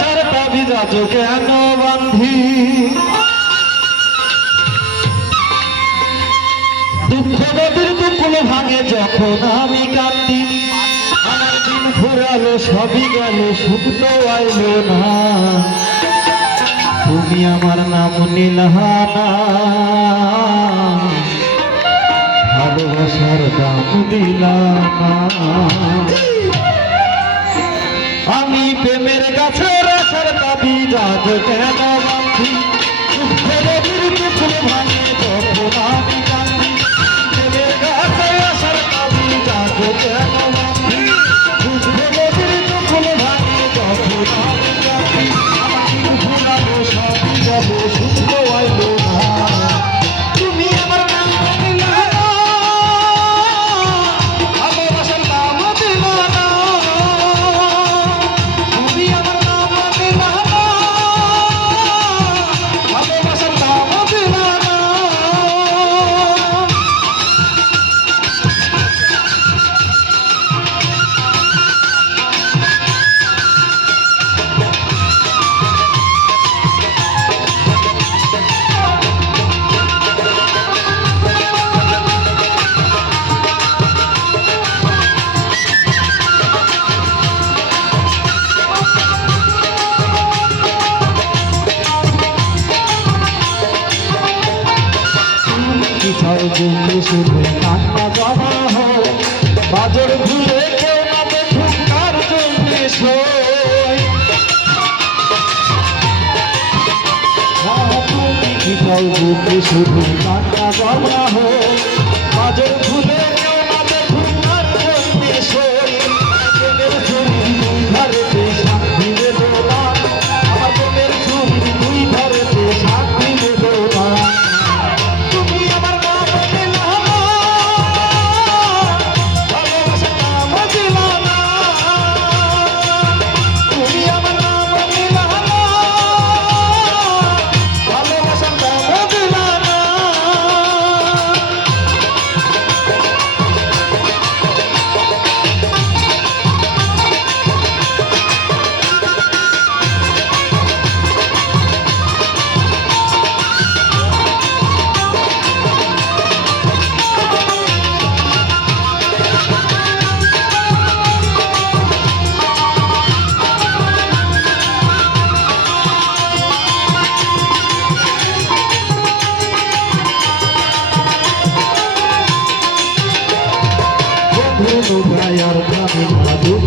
আশার তাবিজ কেন বান্ধি দুঃখ নদীর দুকুল ভাঙে যখন আমি কান্দি আমার দিন ঘুরালো সবই গেল সুখ তো আইলো না তুমি আমার নাম নীলহানা ভালোবাসার দাম দিলা না আমি প্রেমের গাছে আশার তাবিজ কেন বান্ধি দুঃখ নদীর দুকুল ভাঙে যখন আমি কান্দি প্রেমের গাছে আশার তাবিজ কেন বান্ধি দুঃখ নদীর দুকুল ভাঙে যখন আমি কান্দি আমার দিন ঘুরালো সবই গেল সুখ তো আইলো না তুমি আমার নাম দিলা না ভালোবাসার দাম দিলা না তুমি আমার নাম দিলা না ভালোবাসার দাম দিলা না শুধু কান্না জমা হোক বাজর ঘুরে কেউ না দেখুক কার জন্য শুধু কান্না জমা হোক বাজর ঘুরে কেউ না দেখুক কার জন্য ঘরেতে সাক্ষী দেব না আমার প্রেমের ছবি দুই ঘরেতে সাক্ষী দেব না তুমি আমার নাম দিলা না ভালোবাসার নাম দিলা না তুমি আমার নাম দিলা না ভালোবাসার নাম দিলা না Gajar kami madu